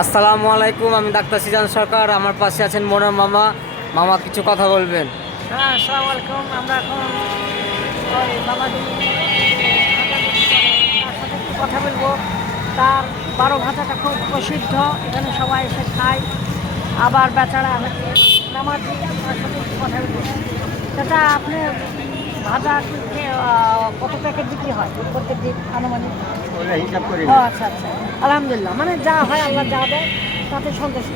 আসসালামু আলাইকুম, আমি ডাক্তার সিজান সরকার। আমার পাশে আছেন মোনার মামা। মামা কিছু কথা বলবেন। হ্যাঁ, আসসালামু আলাইকুম। আমরা এখন ওই বাবাজি তার সাথে একটু কথা বলবো। তার 12 ভাজাটা খুব প্রসিদ্ধ, এখানে সবাই এসে খায়। আবার বেচারা হচ্ছে নামাজি, তার সাথে একটু কথা বলবো। সেটা আপনি ভাজা কত প্যাকেট বিক্রি হয় প্রত্যেক দিন আনুমানিক? হিসাব করি ও আচ্ছা আচ্ছা, আলহামদুলিল্লাহ। মানে যা হয় আল্লাহ যা দেয় তাতে সন্তুষ্ট।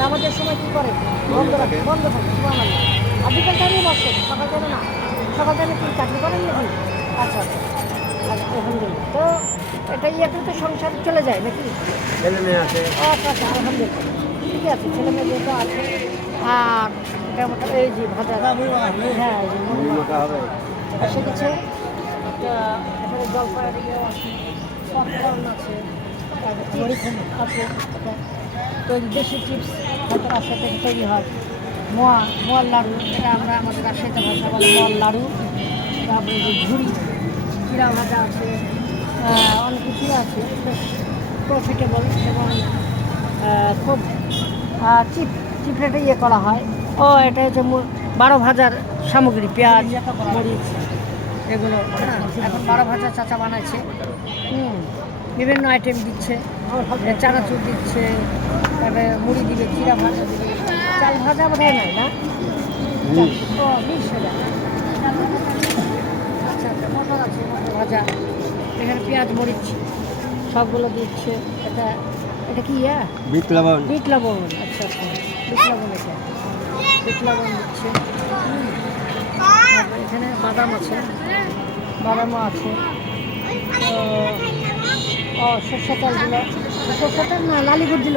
নামাজের সময় কী করে? বন্ধ রাখে, বন্ধ থাকে। সুবহানাল্লাহ। আর বিকেল টাইমে বসে, সকাল টাইমে না। সকাল টাইমে কি চাকরি করেন নাকি? আচ্ছা আচ্ছা আচ্ছা, আলহামদুলিল্লাহ। তো এটা ইয়েতে তো সংসার চলে যায় নাকি? ছেলে মেয়ে আছে। আচ্ছা আচ্ছা, আলহামদুলিল্লাহ। ঠিকই আছে, ছেলে মেয়ে যেহেতু আছে। আর এটা মোটামুটি এই যে ভাজা, হ্যাঁ এই যে মাখা হবে। এসে গেছে। এখানে জলপাইগুলো আছে, পপকর্ন আছে, আছে। তো দেশি চিপস হয়তো রাজশাহী থেকে তৈরি হয়। মোয়ার লাড়ু, এটা আমরা আমাদের রাজশাহীতে ভাষা বলে মোয়ার লাড়ু। তারপরে যে ঝুড়ি চিরা ভাজা আছে, অনেক কিছুই আছে। বেশ প্রফিটেবল এবং খুব চিপ রেটে ইয়ে করা হয়। ও এটা হচ্ছে 12 ভাজার সামগ্রী, পেঁয়াজ, মরিচ, এগুলো। হ্যাঁ, এখন 12 ভাজা চাচা বানাইছে। বিভিন্ন আইটেম দিচ্ছে, চানাচুর দিচ্ছে, তারপরে মুড়ি দিবে, চিরা ভাজা দিবে, চাল ভাজা বোধহয় নাই না? ও 20 টাকা। আচ্ছা আচ্ছা, মটর আছে, মটর ভাজা। এখানে পেঁয়াজ মরিচ সবগুলো দিচ্ছে। এটা এটা কি বিট লবণ। বিট লবণ। আচ্ছা আচ্ছা, বিট লবণ। এটা বিট লবণ দিচ্ছে। তারপরে এখানে বাদাম আছে, বাদামও আছে। ও সর্ষে তেল দিল, সর্ষে তেল না লালিগুড় দিল।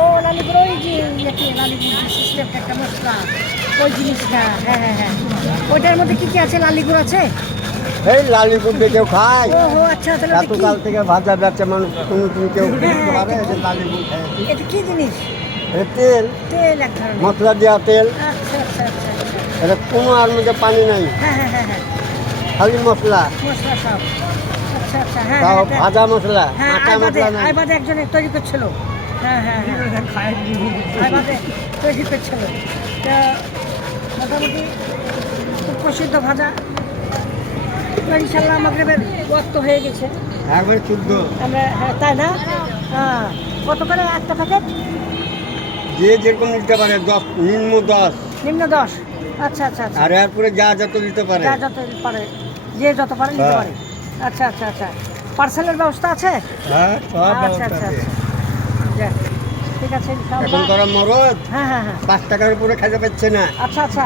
ও লালিগুড়, ওই যে ইয়েতে লালিগুড় যে সিস্টেম একটা মশলা, ওই জিনিসটা। হ্যাঁ হ্যাঁ হ্যাঁ, ওইটার মধ্যে কী কী আছে? লালিগুড় আছে। এই লালিপুর দিয়ে কেউ খায়। ও হো, আচ্ছা, তাহলে এটা কি? এতকাল থেকে ভাজা বেচে মানুষ, তুমি কেউ খেতে পারে? এই যে লালিপুর এটা কি জিনিস? তেল, তেল এক ধরনের। মশলা দেওয়া তেল। আচ্ছা আচ্ছা আচ্ছা আচ্ছা। এটা কোনো আর মধ্যে পানি নাই, হ্যাঁ হ্যাঁ হ্যাঁ হ্যাঁ, খালি মশলা। মশলা সব। আচ্ছা আচ্ছা, হ্যাঁ তাও হ্যাঁ, ভাজা মশলা, হ্যাঁ। আটা মশলা নাই। আইবাদে একজন তৈরি করছিল। হ্যাঁ হ্যাঁ হ্যাঁ, আইবাদে তৈরি করছিল। তো মোটামুটি খুব প্রসিদ্ধ ভাজা। ইনশাল্লাহ মাগরিবের ওয়াক্ত হয়ে গেছে। একবার শুদ্ধ। আমরা, হ্যাঁ তাই না? হ্যাঁ। কত করে একটা প্যাকেট? যে যেরকম নিতে পারে, 10 নিম্ন 10। নিম্ন 10। আচ্ছা আচ্ছা আচ্ছা, আর এরপরে যা যত দিতে পারে। যা যত পারে, যে যত পারে নিতে পারে। আচ্ছা আচ্ছা আচ্ছা, পার্সেলের ব্যবস্থা আছে? হ্যাঁ, সব আচ্ছা ব্যবস্থা আচ্ছা আছে। আচ্ছা, যাক, ঠিক আছে এখন ইনশাআল্লাহ। তারা মরদ হ্যাঁ হ্যাঁ হ্যাঁ, 5 টাকার উপরে খাইতে পাচ্ছে না। আচ্ছা আচ্ছা।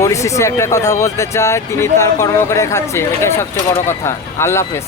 পরিশেষে একটা কথা বলতে চাই, তিনি তার কর্ম করে খাচ্ছে, এটাই সবচেয়ে বড় কথা। আল্লাহ হাফেজ।